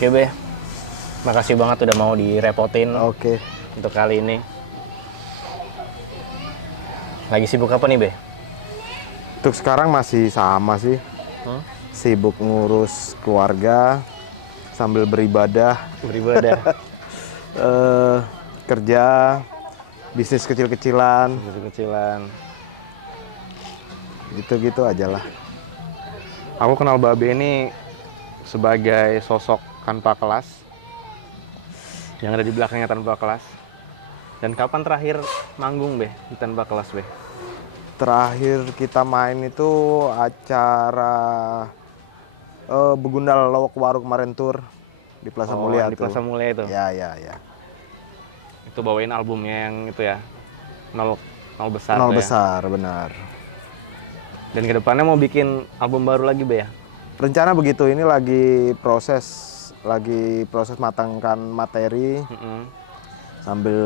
Oke Be, makasih banget udah mau direpotin Oke. untuk kali ini. Lagi sibuk apa nih Be? Untuk sekarang masih sama sih. Sibuk ngurus keluarga sambil beribadah. Beribadah. Kerja, bisnis kecil-kecilan, Kecil-kecilan. gitu-gitu aja lah. Aku kenal Babe ini sebagai sosok tanpa kelas, yang ada di belakangnya tanpa kelas. Dan kapan terakhir manggung Be di tanpa kelas Be? Terakhir kita main itu acara Begundal Lowok Waru kemarin tur di Plaza Mulia di tuh. Plaza Mulia itu. Ya. Itu bawain albumnya yang itu ya, nol besar. Nol tuh besar, benar. Ya. Dan kedepannya mau bikin album baru lagi Be ya? Rencana begitu, ini lagi proses matangkan materi sambil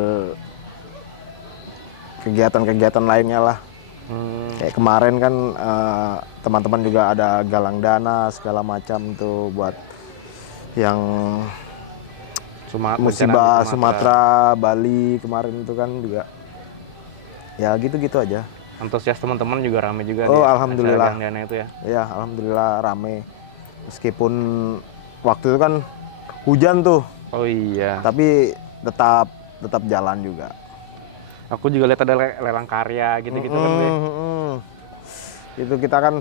kegiatan-kegiatan lainnya lah. Kayak kemarin kan teman-teman juga ada galang dana segala macam tuh buat yang musibah Sumatera, Bali kemarin itu kan juga. Ya gitu-gitu aja. Antusias teman-teman juga rame juga Oh, di alhamdulillah. acara galang dana itu ya? Ya, alhamdulillah rame. Meskipun waktu itu kan hujan tuh. Oh iya. Tapi tetap jalan juga. Aku juga lihat ada lelang karya gitu-gitu kan Be. Itu kita kan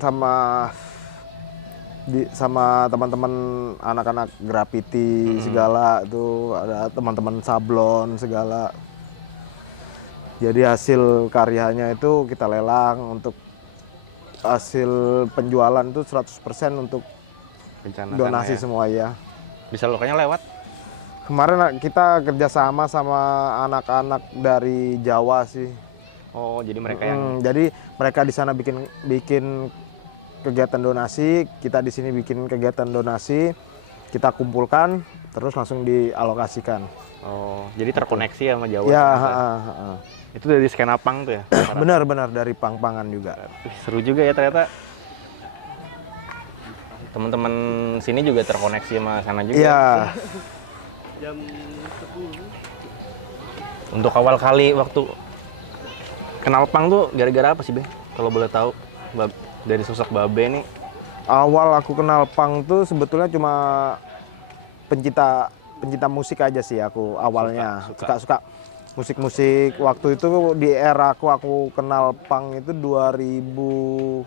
sama teman-teman anak-anak graffiti segala tuh, ada teman-teman sablon segala. Jadi hasil karyanya itu kita lelang, untuk hasil penjualan itu 100% untuk donasi semua ya. Bisa lokanya lewat? Kemarin kita kerjasama sama anak-anak dari Jawa sih. Oh, jadi mereka yang Jadi mereka di sana bikin kegiatan donasi, kita di sini bikin kegiatan donasi, kita kumpulkan, terus langsung dialokasikan. Oh, jadi terkoneksi sama Jawa. Ya, itu dari Skenapang tuh ya? benar dari Pang-Pangan juga. Seru juga ya ternyata. Teman-teman sini juga terkoneksi sama sana juga. Iya. Jam 10. Untuk awal kali waktu kenal Pang tuh gara-gara apa sih Be? Kalau boleh tahu dari sosok Babe nih. Awal aku kenal Pang tuh sebetulnya cuma pencinta musik aja sih aku awalnya. Suka musik-musik. Waktu itu di era aku kenal Pang itu 2004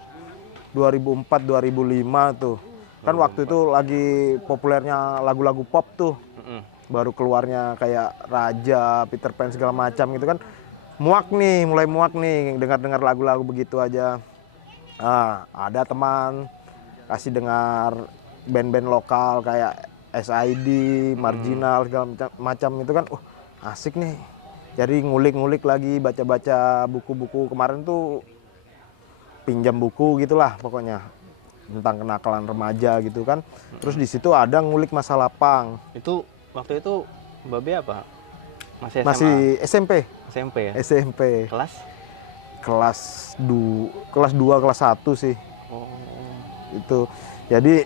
2005 tuh. Kan waktu itu lagi populernya lagu-lagu pop tuh. Baru keluarnya kayak Raja, Peter Pan segala macam gitu kan. Mulai muak nih dengar lagu-lagu begitu aja. Ada teman kasih dengar band-band lokal kayak SID, Marginal segala macam itu kan, asik nih. Jadi ngulik-ngulik lagi, baca-baca buku-buku kemarin tuh, pinjam buku gitulah pokoknya tentang kenakalan remaja gitu kan. Terus di situ ada ngulik masalah Pang. Itu waktu itu Babe apa? Masih SMA? Masih SMP. SMP ya? SMP. Kelas 2, kelas 1 sih. Oh. Itu. Jadi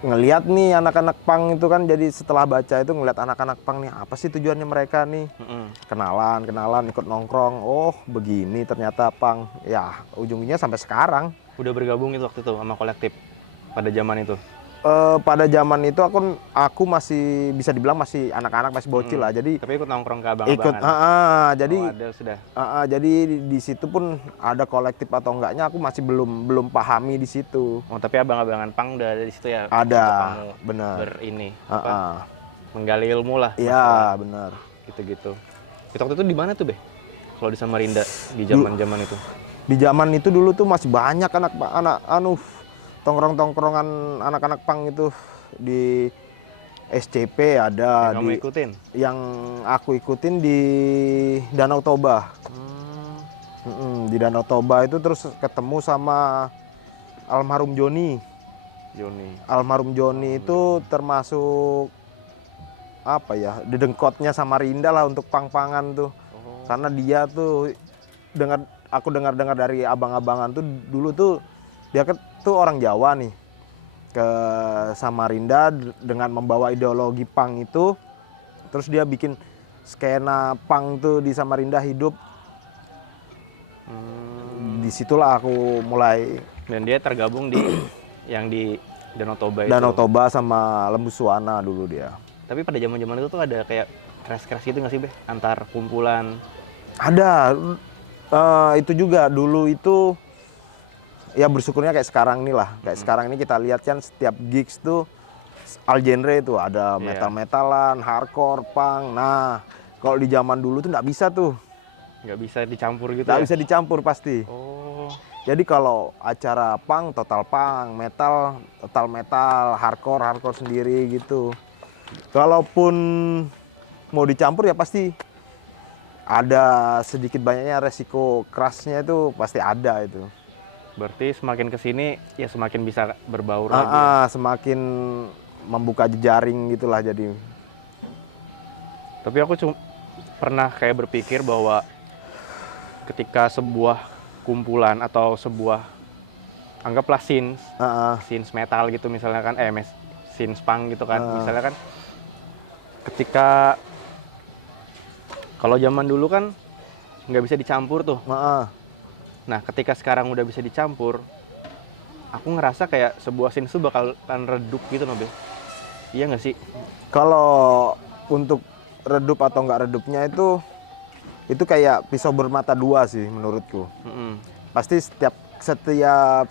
ngelihat nih anak-anak Pang itu kan, jadi setelah baca itu ngelihat anak-anak Pang nih, apa sih tujuannya mereka nih? Kenalan, ikut nongkrong. Oh, begini ternyata Pang. Ya, ujungnya sampai sekarang. Udah bergabung itu waktu itu sama kolektif pada zaman itu? Pada zaman itu aku masih bisa dibilang masih anak-anak, masih bocil lah. Jadi tapi ikut nongkrong ke abang-abangan. Jadi ada sudah. Jadi di situ pun ada kolektif atau enggaknya aku masih belum pahami di situ. Oh, tapi abang-abangan Pang udah ada di situ ya? Ada, benar. Menggali ilmu lah. Iya, benar. Gitu-gitu. Itu waktu itu di mana tuh Be? Kalau di Samarinda di zaman-zaman itu? Di zaman itu dulu tuh masih banyak anak tongkrong-tongkrongan anak-anak Pang itu di SCP ada. Yang kamu ikutin? Yang aku ikutin di Danau Toba. Di Danau Toba itu terus ketemu sama almarhum Joni. Almarhum Joni itu termasuk apa ya, dedengkotnya Samarinda lah untuk pang-pangan tuh. Karena dia tuh aku dengar dari abang-abangan tuh dulu tuh dia tuh orang Jawa nih. ke Samarinda dengan membawa ideologi punk itu. Terus dia bikin skena punk tuh di Samarinda hidup. Disitulah aku mulai Dan dia tergabung di yang di Danau Toba itu. Danau Toba sama Lembu Suwana dulu dia. Tapi pada zaman-zaman itu tuh ada kayak crash-crash gitu nggak sih, Beh? Antar kumpulan. Ada itu juga dulu itu ya bersyukurnya kayak sekarang nih lah. Kayak sekarang ini kita lihat kan setiap gigs tuh all genre itu ada Iya. metal-metalan, hardcore, punk. Nah, kalau di zaman dulu tuh nggak bisa tuh. Nggak bisa dicampur gitu Nggak ya? bisa dicampur pasti. Oh, Jadi kalau acara punk, total punk, metal, total metal, hardcore, hardcore sendiri gitu. Kalaupun mau dicampur ya pasti ada sedikit banyaknya resiko kerasnya itu pasti ada itu. berarti semakin kesini ya semakin bisa berbaur lagi. Ya. Semakin membuka jejaring gitulah jadi. Tapi aku pernah kayak berpikir bahwa ketika sebuah kumpulan atau sebuah anggaplah scenes metal gitu misalnya kan scenes punk gitu kan misalnya kan ketika kalau zaman dulu kan nggak bisa dicampur tuh. Nah ketika sekarang udah bisa dicampur, aku ngerasa kayak sebuah scene itu bakalan redup gitu loh, Be. Iya nggak sih? Kalau untuk redup atau nggak redupnya itu kayak pisau bermata dua sih menurutku. Pasti setiap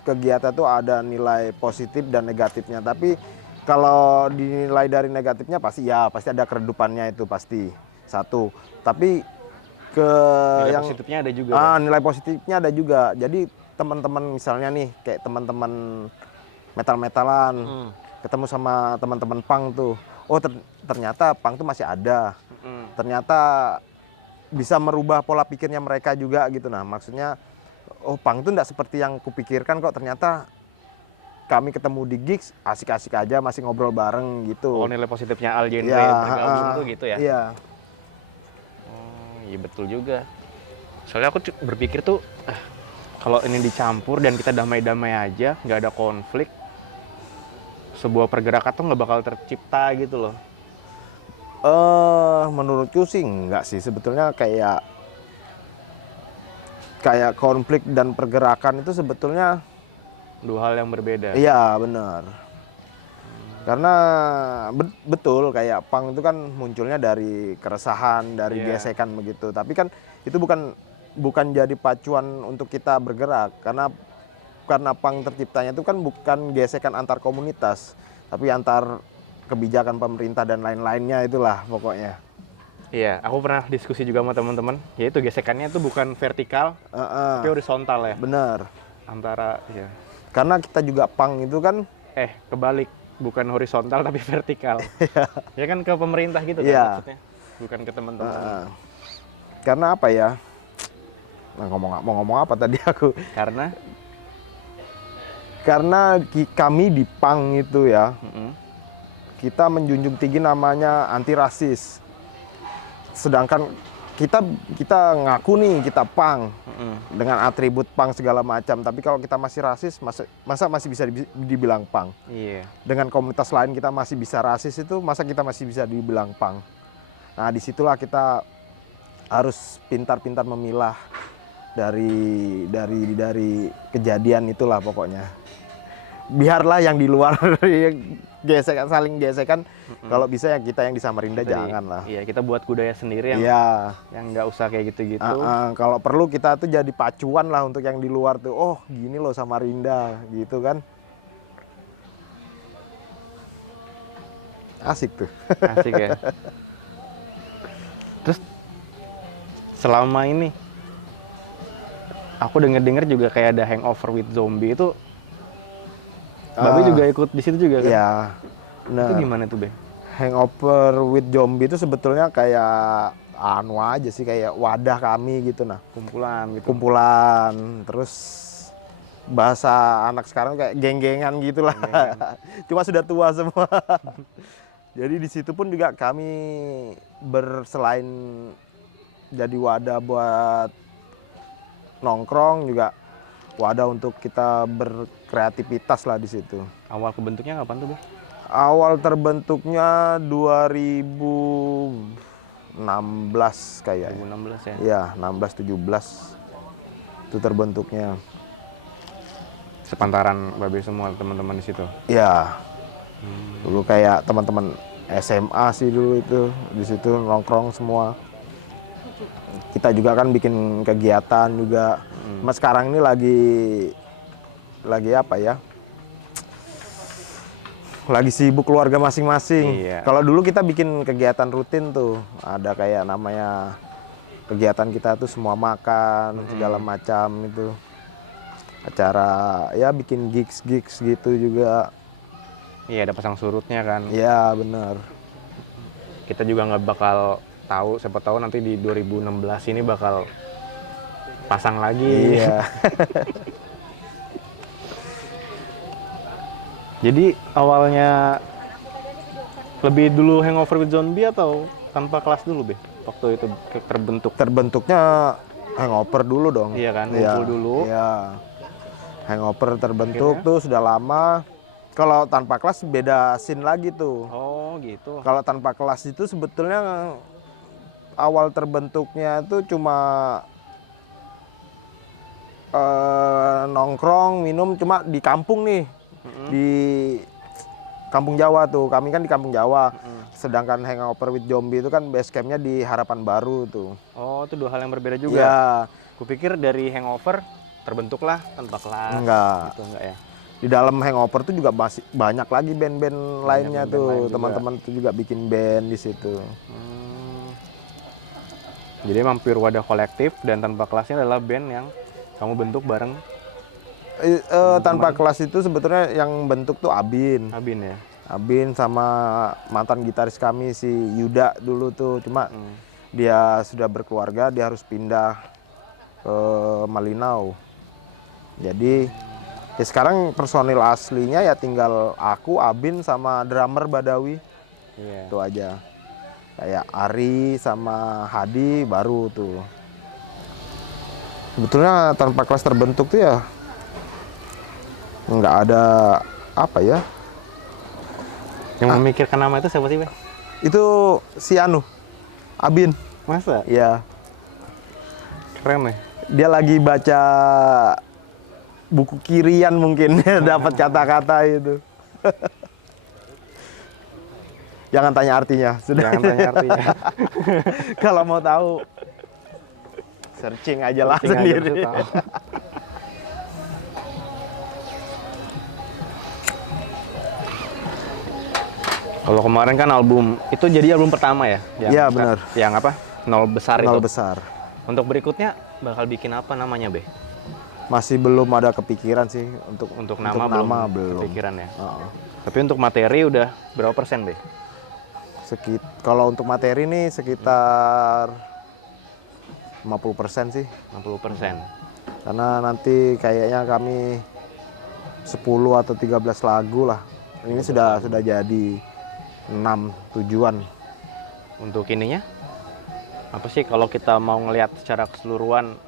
kegiatan tuh ada nilai positif dan negatifnya. Tapi kalau dinilai dari negatifnya pasti ada keredupannya itu pasti satu. Tapi Nilai positifnya ada juga. Kan? Nilai positifnya ada juga. Jadi teman-teman misalnya nih kayak teman-teman metal-metalan ketemu sama teman-teman punk tuh. Oh ternyata punk tuh masih ada. Ternyata bisa merubah pola pikirnya mereka juga gitu. Nah maksudnya oh punk tuh nggak seperti yang kupikirkan kok, ternyata kami ketemu di gigs asik-asik aja masih ngobrol bareng gitu. Oh nilai positifnya all genre bergabung tuh gitu ya? Iya. Oh iya betul juga. Soalnya aku berpikir tuh kalau ini dicampur dan kita damai-damai aja, nggak ada konflik, sebuah pergerakan tuh nggak bakal tercipta gitu loh. Menurutku sih enggak sih, sebetulnya kayak konflik dan pergerakan itu sebetulnya Dua hal yang berbeda. iya benar. Karena betul kayak punk itu kan munculnya dari keresahan, dari gesekan begitu. Tapi kan itu bukan jadi pacuan untuk kita bergerak, karena punk terciptanya itu kan bukan gesekan antar komunitas, tapi antar kebijakan pemerintah dan lain-lainnya itulah pokoknya. Iya, aku pernah diskusi juga sama teman-teman, yaitu gesekannya itu bukan vertikal, tapi horizontal ya. Benar. Antara ya. Karena kita juga punk itu kan kebalik, bukan horizontal tapi vertikal. Ya kan ke pemerintah gitu kan maksudnya, bukan ke teman-teman. Karena apa ya? Nah, mau ngomong apa tadi aku? Karena kami di punk itu ya. Kita menjunjung tinggi namanya anti rasis. Sedangkan kita ngaku nih kita punk dengan atribut punk segala macam, tapi kalau kita masih rasis, masa masih bisa dibilang punk? Iya. Dengan komunitas lain kita masih bisa rasis itu, masa kita masih bisa dibilang punk? Nah disitulah kita harus pintar-pintar memilah dari kejadian itulah pokoknya. Biarlah yang di luar saling gesekan, kalau bisa ya kita yang di Samarinda jangan lah. Iya, kita buat budaya sendiri yang nggak usah kayak gitu-gitu. Kalau perlu kita tuh jadi pacuan lah untuk yang di luar tuh. Oh gini loh Samarinda gitu kan. Asik tuh. Asik ya. Terus selama ini aku denger juga kayak ada Hangover with Zombie itu. Babe juga ikut di situ juga kan? Iya. Nah, itu gimana tuh, Be? Hangover with Zombie itu sebetulnya kayak aja sih, kayak wadah kami gitu nah. Kumpulan. Terus bahasa anak sekarang kayak geng-gengan gitulah. Cuma sudah tua semua. Jadi di situ pun juga kami selain jadi wadah buat nongkrong juga wadah untuk kita berkreativitas lah di situ. Awal kebentuknya kapan tuh, Be? Awal terbentuknya 2016 kayaknya. 2016 ya. Iya, 16 17 itu terbentuknya. Sepantaran Babe semua teman-teman di situ. Iya. Dulu kayak teman-teman SMA sih dulu itu di situ nongkrong semua. Kita juga kan bikin kegiatan juga. Mas sekarang ini lagi apa ya? Lagi sibuk keluarga masing-masing. Iya. Kalau dulu kita bikin kegiatan rutin tuh, ada kayak namanya kegiatan kita tuh semua makan segala macam itu. Acara ya bikin gigs gitu juga. Iya, ada pasang surutnya kan. Iya, benar. Kita juga nggak bakal tahu, siapa tahu nanti di 2016 ini bakal pasang lagi. Iya. Jadi awalnya lebih dulu Hangover with Zombie atau tanpa kelas dulu, Be? Waktu itu terbentuk. Terbentuknya Hangover dulu dong. Iya kan, ngumpul dulu. Iya. Hangover terbentuk tuh sudah lama. Kalau tanpa kelas beda scene lagi tuh. Oh, gitu. Kalau tanpa kelas itu sebetulnya awal terbentuknya itu cuma nongkrong, minum cuma di kampung nih. Di Kampung Jawa tuh. Kami kan di Kampung Jawa. Sedangkan Hangover with Zombie itu kan base campnya di Harapan Baru tuh. Oh, itu dua hal yang berbeda juga. Iya. Kupikir dari Hangover terbentuklah tanpa kelas. Enggak. Gitu, enggak ya? Di dalam Hangover tuh juga masih banyak lagi band-band lainnya band-band lain tuh. juga. Teman-teman tuh juga bikin band di situ. Jadi mampir wadah kolektif dan tanpa kelasnya adalah band yang kamu bentuk bareng Tanpa kelas itu sebetulnya yang bentuk tuh Abin. Abin ya. Abin sama mantan gitaris kami si Yuda dulu tuh. Cuma dia sudah berkeluarga, dia harus pindah ke Malinau. Jadi ya sekarang personil aslinya ya tinggal aku, Abin sama drummer Badawi. Iya. Itu aja. Kayak Ari sama Hadi baru tuh. Sebetulnya tanpa kelas terbentuk tuh ya nggak ada apa ya. Yang memikirkan nama itu siapa sih, Be? Itu si Anu, Abin. Masa? Ya, Keren ya? dia lagi baca buku kirian mungkin dapat kata-kata itu. Jangan tanya artinya. Sudah. Jangan tanya artinya. Kalau mau tahu searching aja lah Searching aja sendiri. pasti tahu. Kalau kemarin kan album itu jadi album pertama ya? Iya, benar. Yang apa? Nol besar Nol itu. besar. Untuk berikutnya bakal bikin apa namanya, Be? Masih belum ada kepikiran sih Untuk nama belum kepikiran ya. Heeh. Tapi untuk materi udah berapa persen, Be? Kalau untuk materi nih sekitar 50% sih. 60%. Karena nanti kayaknya kami 10 atau 13 lagu lah. Ini sudah jadi 6 tujuan. Untuk ininya apa sih kalau kita mau ngelihat secara keseluruhan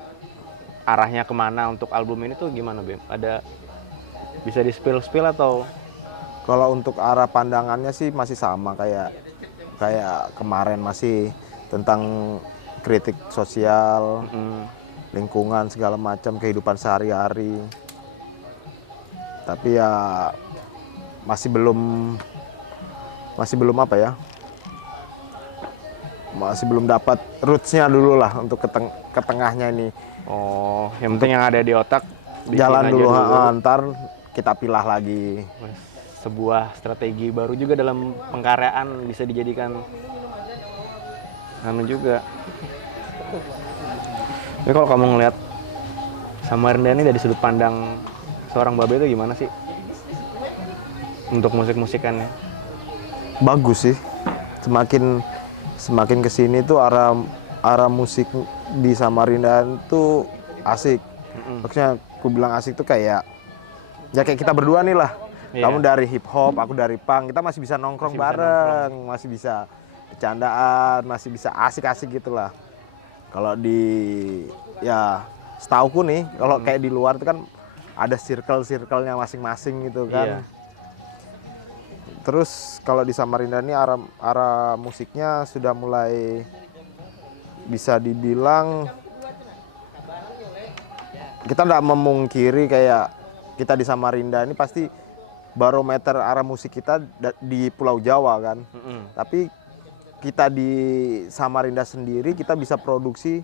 arahnya kemana untuk album ini tuh gimana, Bem? Ada bisa di spill atau? Kalau untuk arah pandangannya sih masih sama kayak kemarin, masih tentang kritik sosial, lingkungan segala macam, kehidupan sehari-hari. Tapi ya masih belum apa ya? Masih belum dapat roots-nya dulu lah untuk ke tengahnya ini. Oh, yang penting yang ada di otak Jalan bikin dulu, aja ntar kita pilah lagi. Sebuah strategi baru juga dalam pengkaryaan bisa dijadikan anu juga. Tapi kalau kamu ngelihat Samarinda ini dari sudut pandang seorang Babe itu gimana sih? Untuk musik-musikannya. Bagus sih. Semakin kesini tuh arah musik di Samarinda itu asik. Maksudnya aku bilang asik tuh kayak kita berdua nih lah. Iya. Kamu dari hip hop, aku dari punk. Kita masih bisa nongkrong bareng, masih bisa bercandaan, masih bisa asik-asik gitulah. Kalau di ya Setauku nih, kalau kayak di luar itu kan ada circle-circle-nya masing-masing gitu kan. Iya. Terus kalau di Samarinda ini arah musiknya sudah mulai bisa dibilang, kita nggak memungkiri kayak kita di Samarinda ini pasti barometer arah musik kita di Pulau Jawa kan. Tapi kita di Samarinda sendiri kita bisa produksi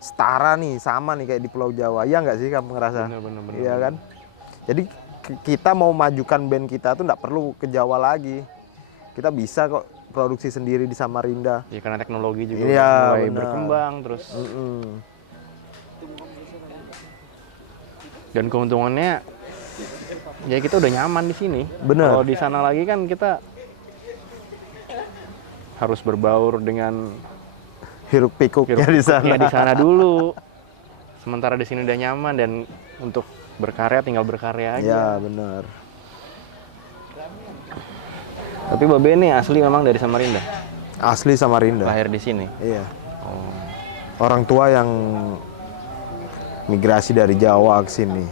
setara nih, sama nih kayak di Pulau Jawa. Iya nggak sih kamu ngerasa? Bener. Iya kan? Jadi kita mau majukan band kita tuh nggak perlu ke Jawa lagi. Kita bisa kok produksi sendiri di Samarinda. Ya karena teknologi juga Iya, udah mulai bener. berkembang terus. Dan keuntungannya ya kita udah nyaman di sini. Bener. Kalau di sana lagi kan kita harus berbaur dengan Hiruk pikuknya di sana. ya di sana dulu. Sementara di sini udah nyaman dan untuk berkarya tinggal berkarya aja. Iya, bener. Tapi Babe ini asli memang dari Samarinda. Asli Samarinda. Lahir di sini. Iya. Oh. Orang tua yang migrasi dari Jawa ke sini.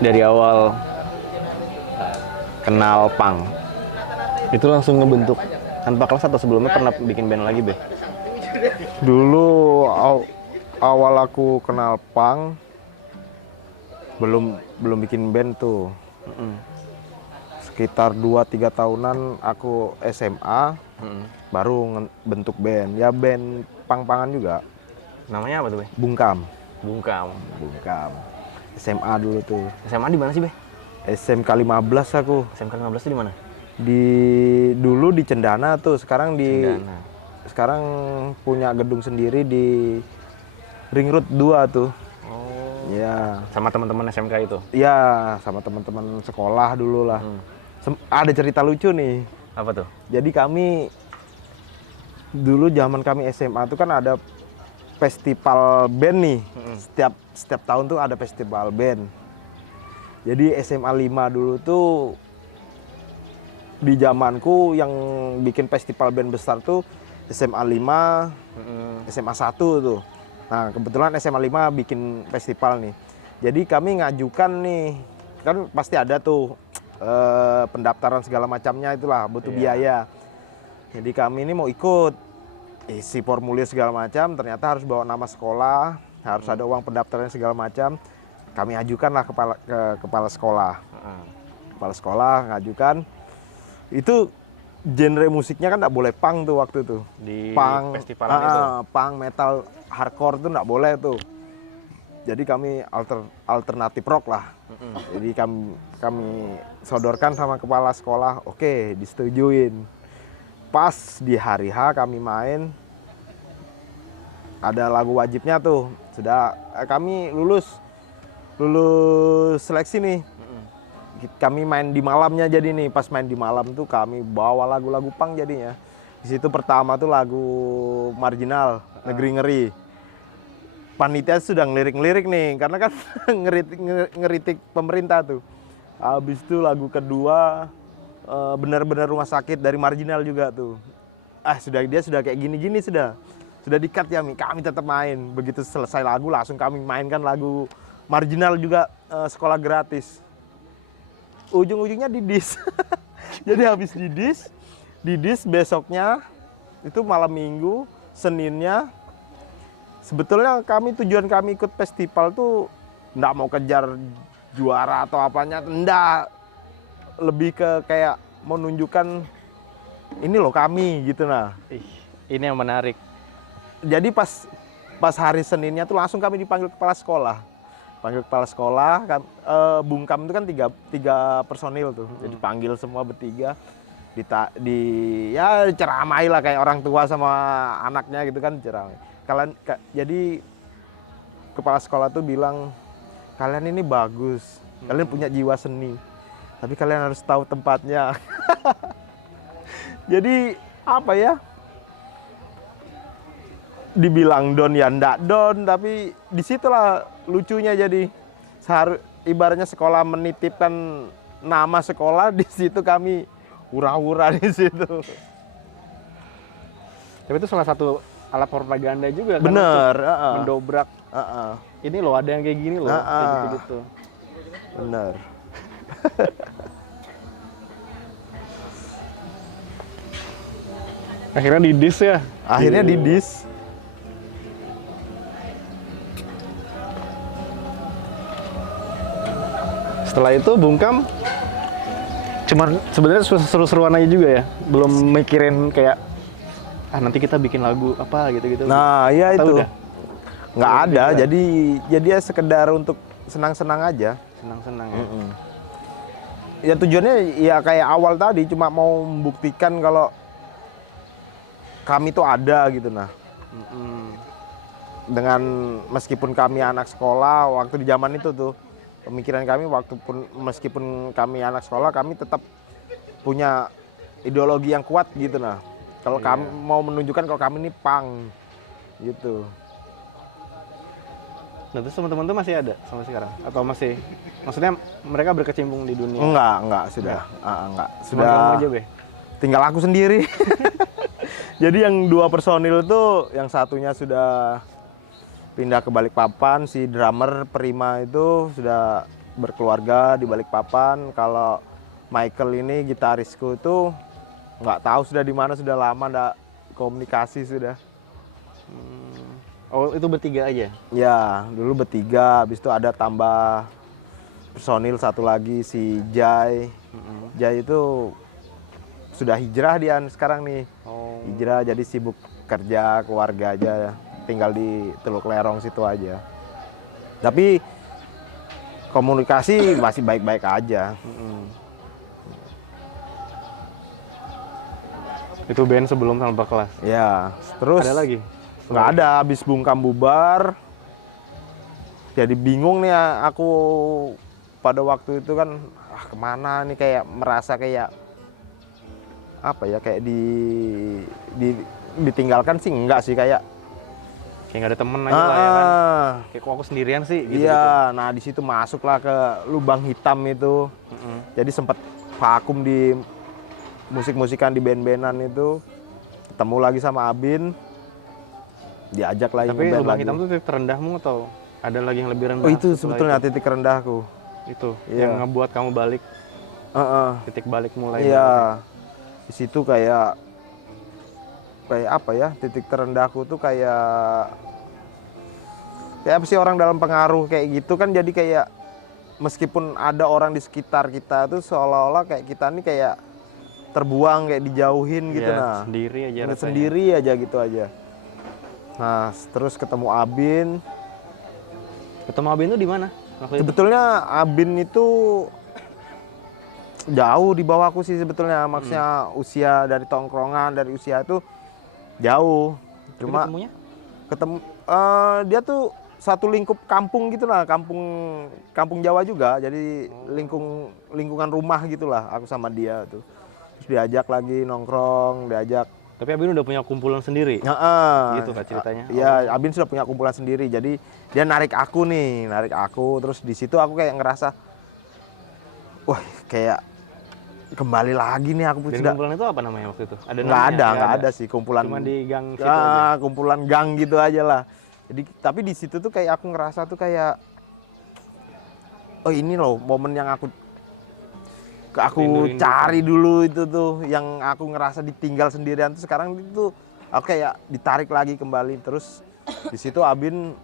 Dari awal kenal punk itu langsung ngebentuk tanpa kelas atau sebelumnya pernah bikin band lagi, Be? Dulu awal aku kenal punk belum bikin band tuh. Sekitar 2-3 tahunan aku SMA baru bentuk band. Ya band punk-punkan juga. Namanya apa tuh, Be? Bungkam. Bungkam. SMA dulu tuh. SMA di mana sih, Be? SMK 15 aku. SMK 15 itu di mana? Dulu di Cendana tuh, sekarang Cendana. sekarang punya gedung sendiri di Ring Road 2 tuh. Oh. Ya. Sama teman-teman SMK itu. Iya, sama teman-teman sekolah dulu lah. Ada cerita lucu nih. Apa tuh? Jadi kami dulu zaman kami SMA tuh kan ada festival band nih. Setiap tahun tuh ada festival band. Jadi SMA 5 dulu tuh di zamanku yang bikin festival band besar tuh SMA 5, SMA 1 tuh. Nah, kebetulan SMA 5 bikin festival nih. Jadi kami ngajukan nih, kan pasti ada tuh pendaftaran segala macamnya itulah, butuh biaya. Jadi kami ini mau ikut isi formulir segala macam, ternyata harus bawa nama sekolah, harus ada uang pendaftaran segala macam. Kami ajukanlah ke kepala sekolah. Kepala sekolah ngajukan. Itu genre musiknya kan nggak boleh punk tuh waktu itu. Di Punk, festival itu. punk, metal, hardcore tuh nggak boleh tuh. Jadi kami alternatif rock lah. Jadi kami sodorkan sama kepala sekolah, oke, disetujuin. Pas di hari H kami main, ada lagu wajibnya tuh. Sudah kami lulus seleksi nih. Kami main di malamnya jadi nih. Pas main di malam tuh kami bawa lagu-lagu punk jadinya. Di situ pertama tuh lagu Marginal, Negeri Ngeri. Panitia sudah ngelirik-ngelirik nih, karena kan ngeritik pemerintah tuh. Habis itu lagu kedua, benar-benar rumah sakit dari Marginal juga tuh. Dia sudah kayak gini-gini sudah di-cut ya, kami tetap main. Begitu selesai lagu langsung kami mainkan lagu Marginal juga, sekolah gratis. Ujung-ujungnya didis. Jadi habis didis besoknya itu malam Minggu, Seninnya. Sebetulnya tujuan kami ikut festival tuh nggak mau kejar juara atau apanya, enggak. Lebih ke kayak mau nunjukkan ini loh kami gitu nah. Ini yang menarik. Jadi pas hari Seninnya tuh langsung kami dipanggil kepala sekolah. Panggil kepala sekolah, Bungkam itu kan tiga personil tuh. Jadi panggil semua bertiga. Diceramai lah kayak orang tua sama anaknya gitu kan, ceramai. Jadi kepala sekolah tuh bilang, kalian ini bagus, kalian punya jiwa seni, tapi kalian harus tahu tempatnya. Jadi apa ya? Dibilang don ya ndak don, tapi disitulah lucunya jadi. Ibaratnya sekolah menitipkan nama sekolah, di situ kami hura-hura di situ. Tapi itu salah satu alat propaganda juga. Bener, kan, mendobrak ini loh ada yang kayak gini loh, kayak gitu. Bener. Akhirnya di dis ya. Akhirnya di dis. Setelah itu bungkam cuman sebenarnya seru-seruan aja juga ya, belum mikirin kayak nanti kita bikin lagu apa gitu-gitu. Nah, iya Atau itu. udah? Nggak Udah ada, pikiran? jadi ya sekedar untuk senang-senang aja. Senang-senang ya. Ya tujuannya ya kayak awal tadi cuma mau membuktikan kalau kami tuh ada gitu nah. Dengan meskipun kami anak sekolah waktu di zaman itu tuh pemikiran kami meskipun kami anak sekolah kami tetap punya ideologi yang kuat gitu nah. Kalau kami mau menunjukkan kalau kami ini punk gitu. Nah, terus teman-teman tuh masih ada sampai sekarang atau masih maksudnya mereka berkecimpung di dunia? Enggak sudah. Enggak. Cuma kamu aja, Be. Tinggal aku sendiri. Jadi yang 2 personil tuh yang satunya sudah pindah ke Balikpapan, si drummer Prima itu sudah berkeluarga di Balikpapan. Kalau Michael ini gitarisku itu nggak tahu sudah di mana, sudah lama nggak komunikasi sudah. Oh, itu bertiga aja? Ya, dulu bertiga, habis itu ada tambah personil satu lagi si Jai. Jai itu sudah hijrah dia sekarang nih. Oh. Hijrah jadi sibuk kerja, keluarga aja, tinggal di Teluk Lerong situ aja. Tapi komunikasi masih baik-baik aja. Itu band sebelum tanpa kelas? Ya, terus Ada lagi? nggak ada, habis bungkam bubar. Jadi bingung nih aku pada waktu itu kan, kemana nih, kayak merasa kayak apa ya, kayak ditinggalkan sih enggak sih, kayak nggak ada temen aja lah ya kan? Kayak kok aku sendirian sih gitu. Iya, nah di situ masuklah ke lubang hitam itu. Jadi sempat vakum di musik-musikan di band-bandan itu. Ketemu lagi sama Abin, diajak lagi Tapi ngeband lubang lagi. hitam itu titik terendahmu atau ada lagi yang lebih rendah? Oh itu setelah sebetulnya titik rendahku. itu Iya. yang ngebuat kamu balik, titik balik mulai. Iya, di situ kayak apa ya, titik terendahku tuh kayak apa sih, orang dalam pengaruh kayak gitu kan, jadi kayak meskipun ada orang di sekitar kita tuh seolah-olah kayak kita nih kayak terbuang, kayak dijauhin gitu. Iya, Nah sendiri aja rasanya. sendiri aja gitu aja. Nah terus ketemu Abin. Ketemu Abin tuh di mana waktu itu? Sebetulnya Abin itu jauh di bawahku sih sebetulnya, maksudnya usia dari tongkrongan, dari usia itu jauh. Cuma Ketemunya? Dia tuh satu lingkup kampung gitu lah, kampung Jawa juga, jadi lingkungan rumah gitulah aku sama dia tuh. Terus diajak lagi nongkrong, diajak. Tapi Abin udah punya kumpulan sendiri? Gitu kah ceritanya? Iya, Abin sudah punya kumpulan sendiri, jadi dia narik aku, terus di situ aku kayak ngerasa, wah kayak kembali lagi nih aku. Dan sudah. kumpulan itu apa namanya waktu itu? Ada Nggak namanya? nggak ada sih kumpulan. Cuma di gang situ aja? Kumpulan gang gitu aja lah. Jadi tapi di situ tuh kayak aku ngerasa tuh kayak, oh ini loh momen yang aku Rindu-rindu cari dulu itu tuh, yang aku ngerasa ditinggal sendirian tuh sekarang itu aku kayak ditarik lagi kembali. Terus di situ Abin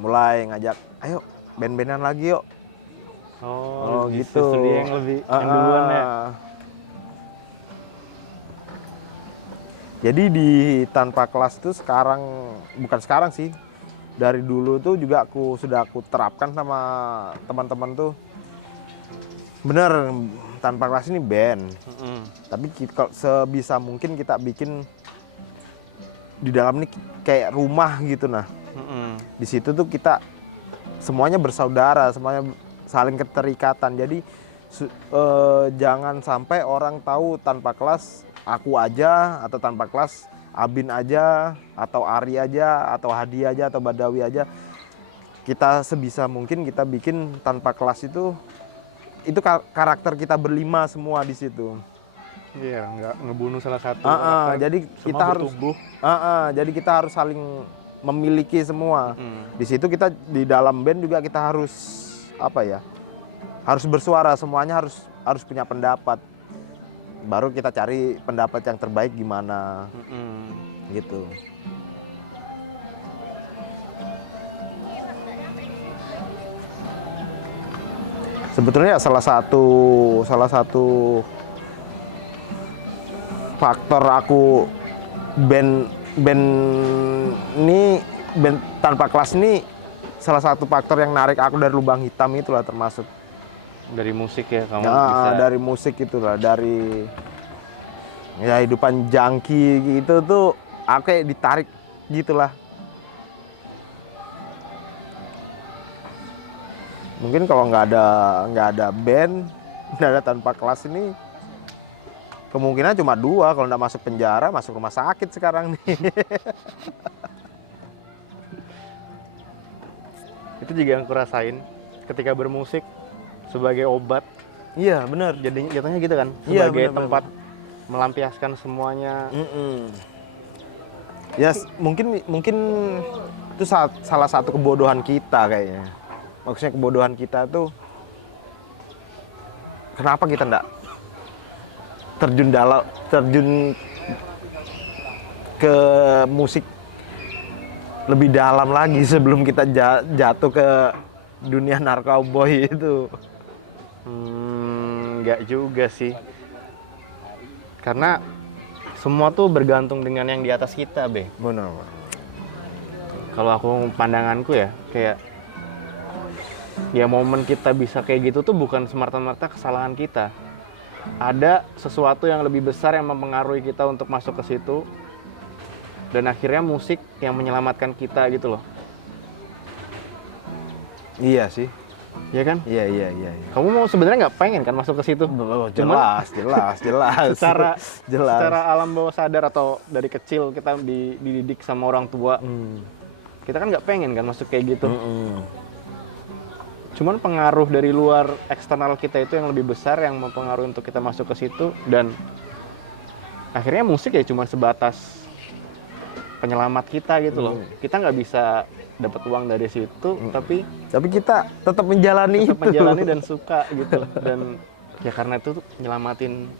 mulai ngajak, ayo band-bandan lagi yuk. Oh gitu. Justru dia yang lebih yang duluan ya. Jadi di tanpa kelas tuh sekarang, bukan sekarang sih, dari dulu tuh juga sudah aku terapkan sama teman-teman tuh. Bener, tanpa kelas ini band. Tapi sebisa mungkin kita bikin di dalam ini kayak rumah gitu nah. Di situ tuh kita semuanya bersaudara, semuanya saling keterikatan. Jadi jangan sampai orang tahu tanpa kelas aku aja, atau tanpa kelas Abin aja, atau Ari aja, atau Hadi aja, atau Badawi aja. Kita sebisa mungkin kita bikin tanpa kelas itu karakter kita berlima semua di situ. Iya, nggak ngebunuh salah satu. Jadi semua kita harus bertumbuh. jadi kita harus saling memiliki semua. Di situ kita di dalam band juga kita harus apa ya? Harus bersuara, semuanya harus punya pendapat. Baru kita cari pendapat yang terbaik gimana. Gitu. Sebetulnya salah satu faktor aku band tanpa kelas ini salah satu faktor yang narik aku dari Lubang Hitam itulah termasuk. Dari musik ya kamu bisa. Dari musik itulah, dari ya hidupan jangki gitu tuh aku kayak ditarik gitulah. Mungkin kalau nggak ada band, nggak ada tanpa kelas ini, kemungkinan cuma 2, kalau nggak masuk penjara, masuk rumah sakit sekarang nih. Itu juga yang kurasain ketika bermusik sebagai obat. Iya benar. Jatuhnya gitu kan, Iya, sebagai bener, tempat melampiaskan semuanya. Ya mungkin itu salah satu kebodohan kita kayaknya. Maksudnya kebodohan kita tuh kenapa kita enggak terjun ke musik lebih dalam lagi sebelum kita jatuh ke dunia narkoboy itu. Nggak juga sih. Karena semua tuh bergantung dengan yang di atas kita, Be. Benar. Kalau aku pandanganku ya, kayak ya momen kita bisa kayak gitu tuh bukan semata-mata kesalahan kita. Ada sesuatu yang lebih besar yang mempengaruhi kita untuk masuk ke situ. Dan akhirnya musik yang menyelamatkan kita gitu loh. Iya sih. Iya kan? Iya. Kamu mau sebenarnya nggak pengen kan masuk ke situ? Jelas. Secara alam bawah sadar atau dari kecil kita dididik sama orang tua. Kita kan nggak pengen kan masuk kayak gitu. Cuman pengaruh dari luar eksternal kita itu yang lebih besar yang mempengaruhi untuk kita masuk ke situ, dan akhirnya musik ya cuma sebatas penyelamat kita gitu loh. Kita nggak bisa dapat uang dari situ, tapi kita tetap menjalani dan suka gitu. Dan ya karena itu tuh nyelamatin.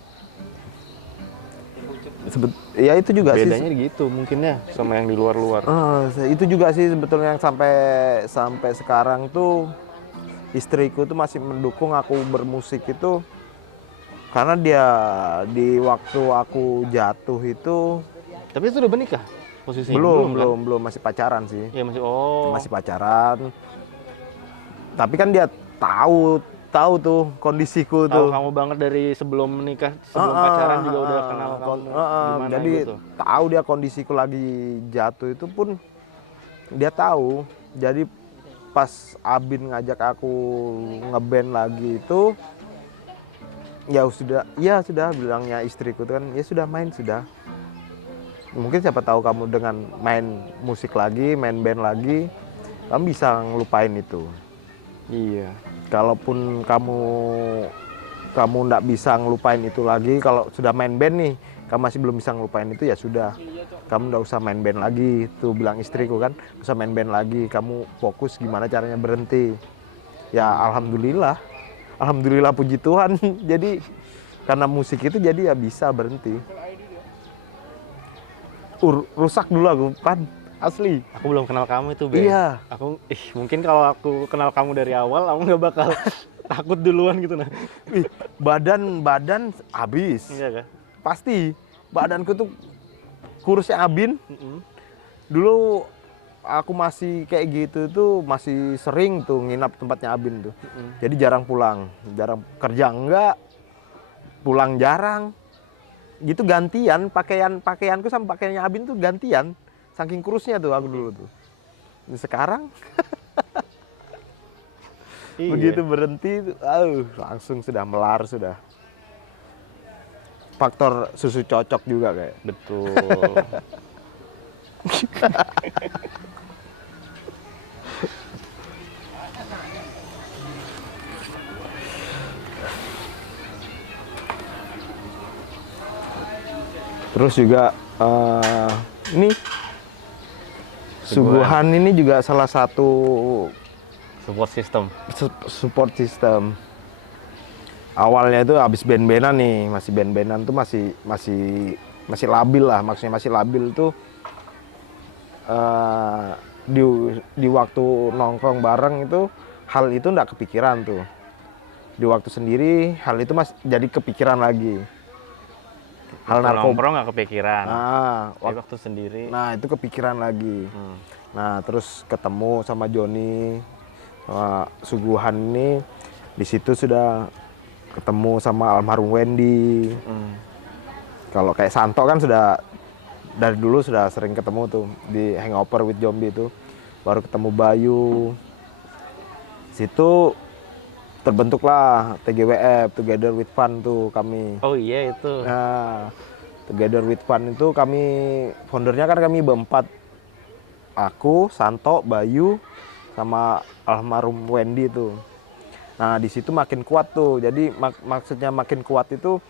Ya itu juga bedanya gitu mungkin ya sama yang di luar-luar. Itu juga sih sebetulnya yang sampai sekarang tuh istriku tuh masih mendukung aku bermusik itu, karena dia di waktu aku jatuh itu. Tapi itu udah menikah posisinya? Belum, masih pacaran sih. Ya masih masih pacaran. Tapi kan dia tahu tuh kondisiku tuh. Tahu kamu banget dari sebelum menikah, sebelum pacaran juga udah kenal kamu gimana jadi gitu. Tahu dia kondisiku lagi jatuh itu pun dia tahu. Jadi pas Abin ngajak aku ngeband lagi itu, ya sudah bilangnya istriku tuh kan, ya sudah main sudah. Mungkin siapa tahu kamu dengan main musik lagi, main band lagi, kamu bisa ngelupain itu. Iya. Kalaupun kamu nggak bisa ngelupain itu lagi, kalau sudah main band nih, kamu masih belum bisa ngelupain itu, ya sudah. Kamu nggak usah main band lagi, tuh bilang istriku kan, nggak usah main band lagi, kamu fokus gimana caranya berhenti. Ya alhamdulillah puji Tuhan. Jadi karena musik itu jadi ya bisa berhenti. Rusak dulu aku kan, asli. Aku belum kenal kamu itu, Be. Iya. Mungkin kalau aku kenal kamu dari awal, aku nggak bakal takut duluan gitu nah. Badan habis. Iya kan? Pasti. Badanku tuh kurusnya Abin. Dulu aku masih kayak gitu tuh, masih sering tuh nginap tempatnya Abin tuh. Jadi jarang pulang, jarang kerja enggak, pulang jarang. Gitu gantian, pakaianku sama pakaiannya Abin tuh gantian. Saking kurusnya tuh aku dulu tuh. Sekarang begitu berhenti tuh, langsung sudah melar sudah. Faktor susu cocok juga kayak. Betul. Terus juga ini Suguhan ini juga salah satu Support system. support system. Awalnya itu habis band-bandan nih, masih band-bandan tuh masih labil lah, maksudnya masih labil tuh di waktu nongkrong bareng itu hal itu nggak kepikiran tuh. Di waktu sendiri hal itu jadi kepikiran lagi. Hal Waktu narkoba. nongkrong nggak kepikiran. Tapi waktu sendiri. Nah itu kepikiran lagi. Nah terus ketemu sama Joni, sama Suguhan ini, di situ sudah ketemu sama almarhum Wendy. Kalau kayak Santo kan sudah dari dulu sudah sering ketemu tuh di Hangover with Zombie itu. Baru ketemu Bayu. Situ terbentuklah TGWF, Together with Fun tuh kami. Oh iya itu. Nah, Together with Fun itu kami foundernya kan kami berempat. Aku, Santo, Bayu, sama almarhum Wendy tuh. Nah di situ makin kuat tuh. Jadi maksudnya makin kuat itu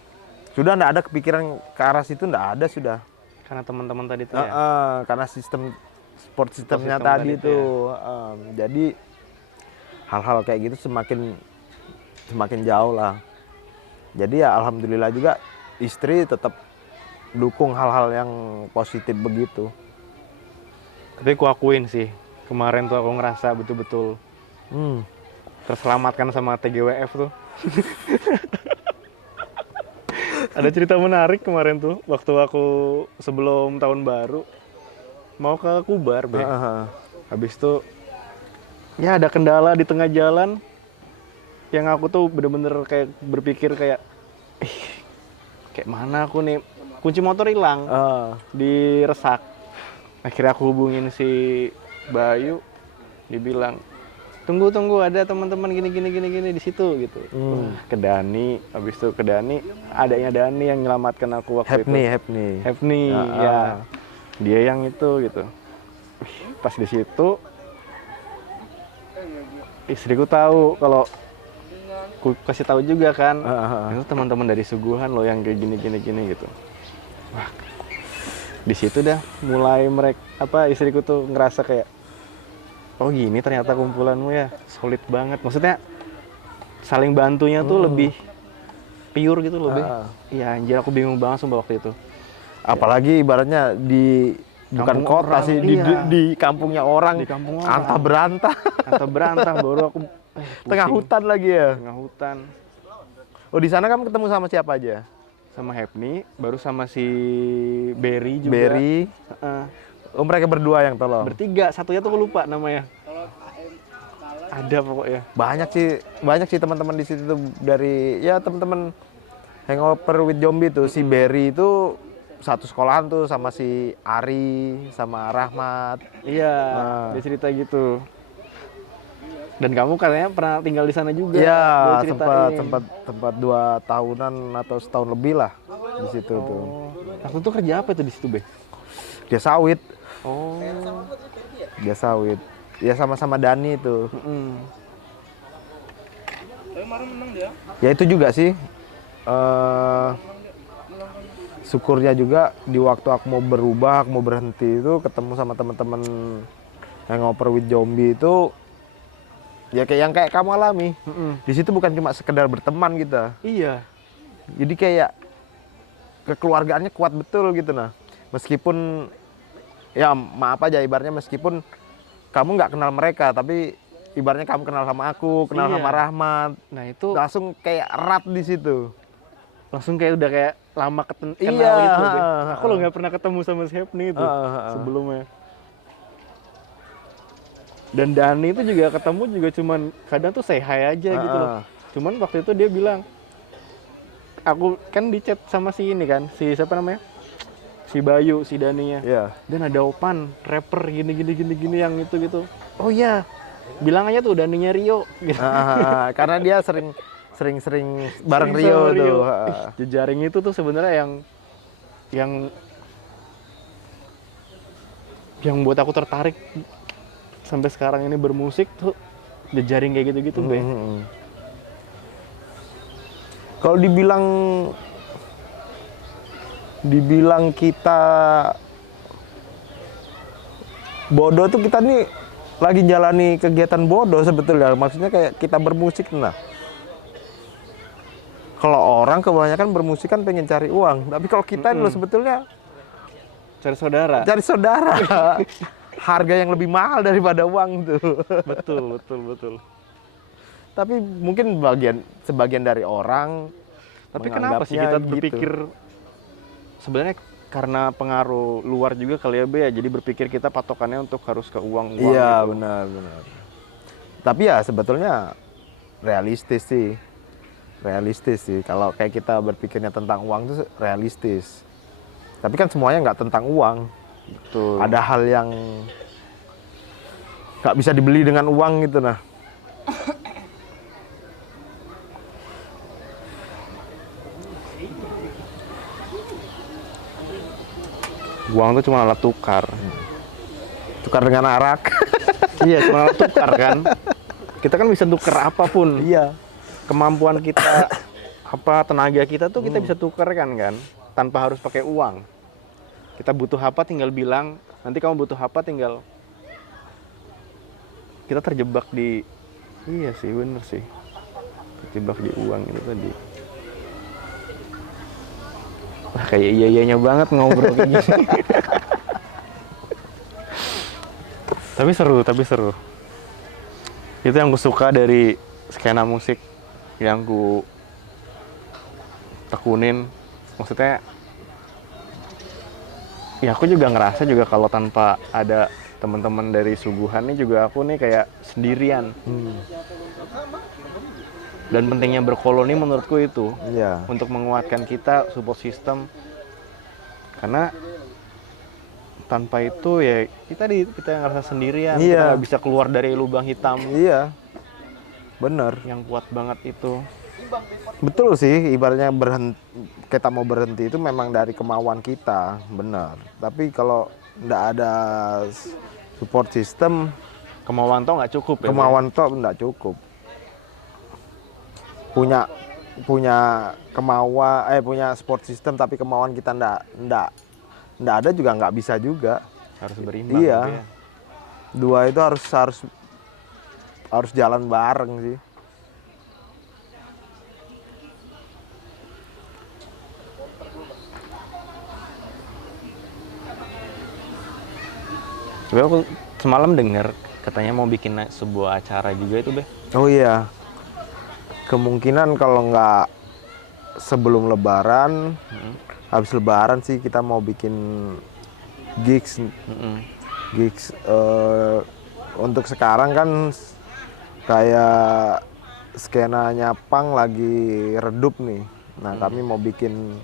sudah nggak ada kepikiran ke arah situ, nggak ada sudah. Karena teman-teman tadi tuh ya. Karena support sistemnya Sistem tadi tadi tuh. Jadi hal-hal kayak gitu semakin jauh lah. Jadi ya alhamdulillah juga istri tetap dukung hal-hal yang positif begitu. Tapi aku akuin sih, kemarin tuh aku ngerasa betul-betul terselamatkan sama TGWF tuh. Ada cerita menarik kemarin tuh, waktu aku sebelum tahun baru mau ke Kubar, Be. Habis itu ya ada kendala di tengah jalan yang aku tuh bener-bener kayak berpikir kayak kayak mana aku nih, kunci motor hilang di Resak. Akhirnya aku hubungin si Bayu, dibilang tunggu ada teman-teman gini di situ gitu. Ke Dani, habis itu ke Dani, adanya Dani yang menyelamatkan aku waktu itu. Hepni, ya. Dia yang itu gitu. Pas di situ istriku tahu kalau aku kasih tahu juga kan. Itu teman-teman dari Suguhan loh yang kayak gini gitu. Wah. Di situ dah mulai istriku tuh ngerasa kayak oh gini ternyata kumpulanmu ya, solid banget. Maksudnya saling bantunya tuh lebih pure gitu loh, Be. Iya anjir aku bingung banget sumpah waktu itu. Apalagi ibaratnya bukan kota sih, di kampungnya orang. Di kampung Antah berantah baru aku tengah hutan lagi ya. Tengah hutan. Oh di sana kamu ketemu sama siapa aja? Sama Hepni, baru sama si Berry juga. Berry. Oh mereka berdua yang tolong. Bertiga, satunya tuh aku lupa namanya. Ada pokoknya. Banyak sih teman-teman di situ tuh dari ya teman-teman Hangover with Zombie tuh. Si Berry itu satu sekolahan tuh sama si Ari sama Rahmat. Iya, dia cerita gitu. Dan kamu katanya pernah tinggal di sana juga. Iya, sempat 2 tahunan atau setahun lebih lah di situ tuh. Waktu itu kerja apa tuh di situ, Be? Dia sawit. Oh. Dia sawit. Ya sama-sama Dani tuh. Ya itu juga sih. Syukurnya juga di waktu aku mau berubah, aku mau berhenti itu ketemu sama teman-teman Hangover with Zombie itu ya kayak kamu alami. Di situ bukan cuma sekedar berteman kita. Iya. Jadi kayak kekeluargaannya kuat betul gitu nah. Meskipun ya maaf aja ibaratnya meskipun kamu nggak kenal mereka tapi ibaratnya kamu kenal sama aku, kenal sama Rahmat. Nah itu langsung kayak erat di situ. Langsung kayak udah kayak lama kenal gitu. Be. Aku lo nggak pernah ketemu sama si Hepni itu sebelumnya. Dan Dani itu juga ketemu juga cuman kadang tuh say hi aja gitu loh. Cuman waktu itu dia bilang, aku kan di chat sama si ini kan, si siapa namanya? Si Bayu, si Daninya. Iya. Dan ada Opan, rapper gini yang itu gitu. Oh iya, bilang aja tuh Daninya Rio. Gitu. Karena dia sering bareng Rio tuh. Jejaring itu tuh sebenarnya yang buat aku tertarik sampai sekarang ini bermusik tuh jejaring kayak gitu-gitu, Be. Kalau dibilang kita bodoh tuh kita nih lagi jalani kegiatan bodoh sebetulnya. Maksudnya kayak kita bermusik. Nah, kalau orang kebanyakan bermusik kan pengen cari uang, tapi kalau kita ini loh sebetulnya Cari saudara. cari saudara. Harga yang lebih mahal daripada uang tuh. Betul, betul, betul. Tapi mungkin sebagian dari orang Tapi kenapa sih kita menganggapnya gitu. berpikir sebenarnya karena pengaruh luar juga kali ya Be ya. Jadi berpikir kita patokannya untuk harus ke uang Iya, gitu. benar. Tapi ya sebetulnya realistis sih. Kalau kayak kita berpikirnya tentang uang itu realistis. Tapi kan semuanya nggak tentang uang. Betul. Ada hal yang nggak bisa dibeli dengan uang gitu nah. Uang tuh cuma alat tukar. Tukar dengan arak. Iya, cuma alat tukar kan. Kita kan bisa tukar apapun. Iya. Kemampuan kita, apa tenaga kita tuh kita bisa tukar kan, tanpa harus pakai uang. Kita butuh apa tinggal bilang, nanti kamu butuh apa tinggal. Kita terjebak di, iya sih bener sih, terjebak di uang itu tadi. Wah kayak iya-iyanya banget ngobrol kayak gini. Tapi seru. Itu yang gue suka dari skena musik yang gue tekunin. Maksudnya ya aku juga ngerasa juga kalau tanpa ada teman-teman dari suguhan nih juga aku nih kayak sendirian. Dan pentingnya berkoloni menurutku itu Iya. untuk menguatkan kita support system. Karena tanpa itu ya kita yang ngerasa sendirian. Iya. Kita nggak bisa keluar dari lubang hitam Iya. Bener. yang kuat banget itu. Betul sih, ibaratnya kita mau berhenti itu memang dari kemauan kita, benar. Tapi kalau nggak ada support system, Kemauan toh nggak cukup ya. kemauan toh nggak cukup. Punya support system tapi kemauan kita nggak ada juga nggak bisa juga. Harus berimbang. Iya. gitu ya. Dua itu harus jalan bareng sih. Tapi aku semalam dengar katanya mau bikin sebuah acara juga itu Be. Oh iya, kemungkinan kalau nggak sebelum Lebaran, habis Lebaran sih kita mau bikin gigs. Untuk sekarang kan kayak skenanya punk lagi redup nih. Nah kami mau bikin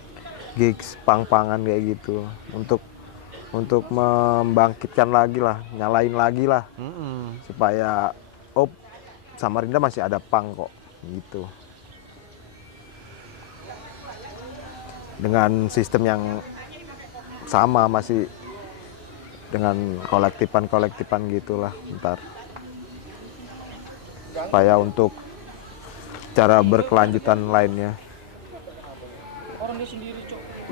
gigs pang-pangan kayak gitu untuk membangkitkan lagi lah, nyalain lagi lah supaya Samarinda masih ada punk kok gitu. Dengan sistem yang sama masih dengan kolektifan gitulah ntar. Supaya untuk cara berkelanjutan lainnya.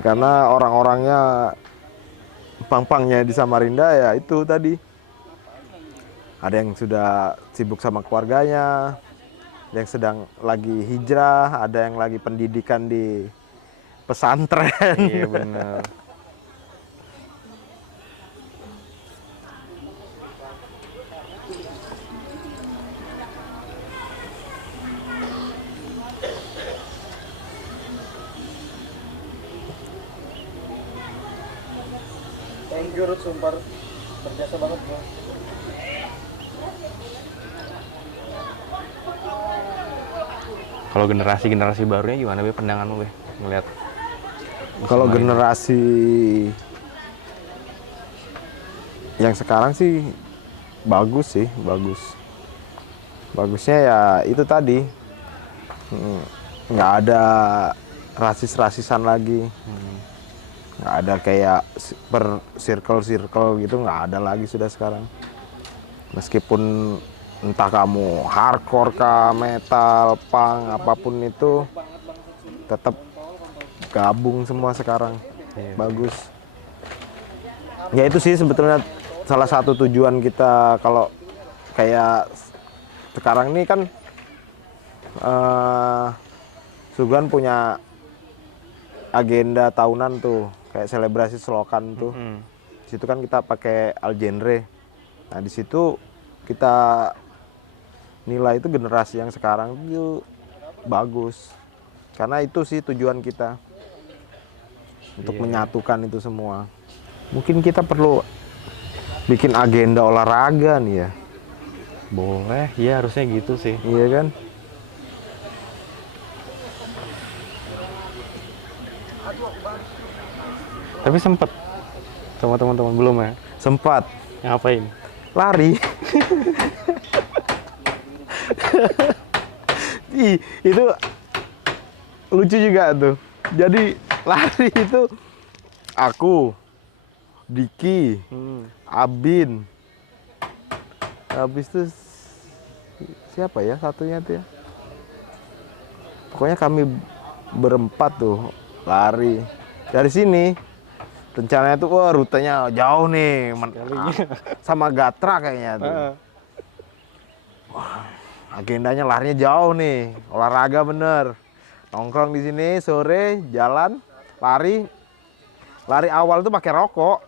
Karena orang-orangnya pang-pangnya di Samarinda ya itu tadi. Ada yang sudah sibuk sama keluarganya, ada yang sedang lagi hijrah, ada yang lagi pendidikan di pesantren. Iya benar. Thank you Ruth Sumpar, berjasa banget bro. Kalau generasi barunya gimana Be pandanganmu Be ngelihat? Kalau generasi yang sekarang sih bagus sih, bagus. Bagusnya ya itu tadi, nggak ada rasis-rasisan lagi, nggak ada kayak per circle gitu, nggak ada lagi sudah sekarang. Meskipun entah kamu hardcore kah, metal, punk, apapun itu tetap gabung semua sekarang. Iya. Bagus. Ya itu sih sebetulnya salah satu tujuan kita kalau kayak sekarang ini kan Sugan punya agenda tahunan tuh kayak selebrasi selokan tuh. Di situ kan kita pakai Algenre. Nah di situ kita nilai itu generasi yang sekarang itu bagus. Karena itu sih tujuan kita untuk menyatukan itu semua. Mungkin kita perlu bikin agenda olahraga nih ya. Boleh, ya harusnya gitu sih. Iya kan? Tapi sempet sama teman-teman belum ya? Sempat Ngapain? lari. Ih, itu lucu juga tuh. Jadi lari itu aku, Diki, Abin, habis itu siapa ya satunya tuh ya? Pokoknya kami berempat tuh lari dari sini. Rencananya tuh wah rutenya jauh nih, sama Gatra kayaknya tuh. Wah, agendanya larinya jauh nih, olahraga bener. Nongkrong di sini sore, jalan, lari. Lari awal tuh pakai rokok.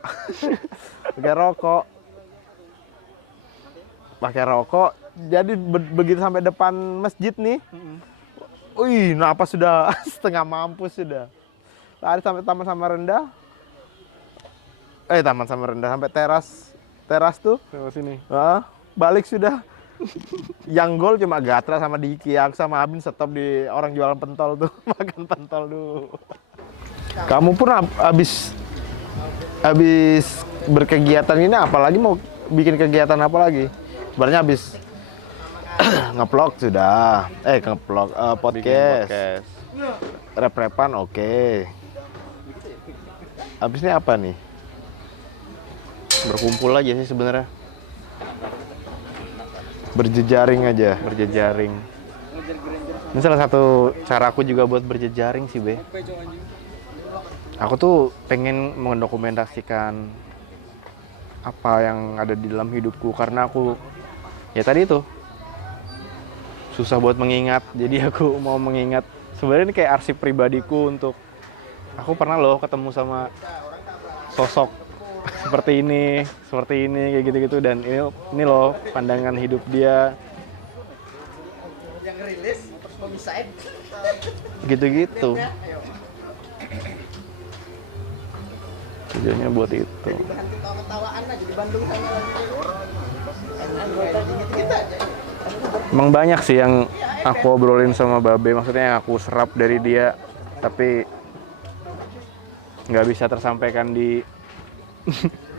Pakai rokok. Jadi begitu sampai depan masjid nih. Wih, napas sudah setengah mampus sudah. Lari sampai Taman Samarinda. Taman Samarinda sampai teras tuh. Sama sini. Balik sudah. Yang gol cuma Gatra sama Diki. Aku sama Abin stop di orang jualan pentol tuh. Makan pentol dulu. Kamu pun habis berkegiatan ini apalagi mau bikin kegiatan apa lagi? Sebenarnya habis nge-vlog sudah. Nge-vlog podcast. Rep-repan oke. Habis ini apa nih? Berkumpul aja sih sebenarnya. Berjejaring aja. Berjejaring. Ini salah satu cara aku juga buat berjejaring sih, Be. Aku tuh pengen mendokumentasikan apa yang ada di dalam hidupku karena aku ya tadi itu susah buat mengingat. Jadi aku mau mengingat. Sebenarnya ini kayak arsip pribadiku untuk aku pernah loh ketemu sama sosok seperti ini, kayak gitu-gitu dan ini loh pandangan hidup dia. Yang rilis terus homicide. Gitu-gitu. Tujuannya buat itu. Jadi bahan ketawa-ketawaan aja di Bandung sama emang banyak sih yang aku obrolin sama Babe, maksudnya yang aku serap dari dia, tapi nggak bisa tersampaikan di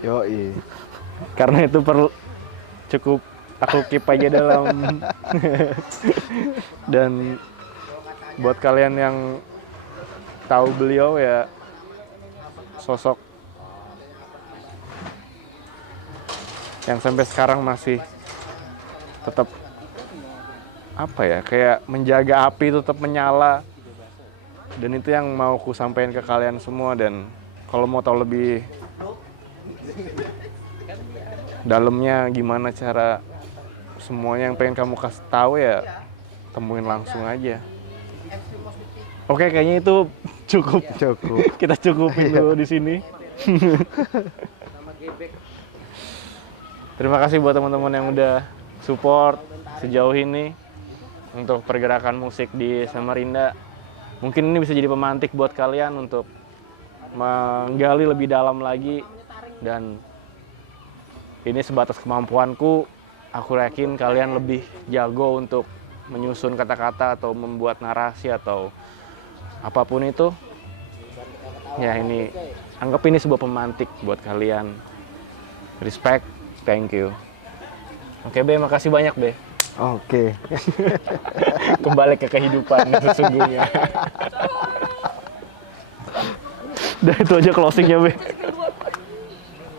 Yoi. karena itu perlu cukup aku keep aja dalam dan buat kalian yang tahu beliau ya sosok yang sampai sekarang masih tetap apa ya kayak menjaga api tetap menyala dan itu yang mau ku sampaikan ke kalian semua. Dan kalau mau tahu lebih dalamnya gimana cara semuanya yang pengen kamu kasih tahu ya temuin langsung aja. Oke, kayaknya itu cukup. Kita cukupin dulu di sini. Terima kasih buat teman-teman yang udah support sejauh ini untuk pergerakan musik di Samarinda. Mungkin ini bisa jadi pemantik buat kalian untuk menggali lebih dalam lagi, dan ini sebatas kemampuanku. Aku yakin kalian lebih jago untuk menyusun kata-kata atau membuat narasi atau apapun itu. Ya ini, anggap ini sebuah pemantik buat kalian. Respect, thank you. Oke Be, makasih banyak Be. Oke. Kembali ke kehidupan sesungguhnya. Dan itu aja closingnya Be.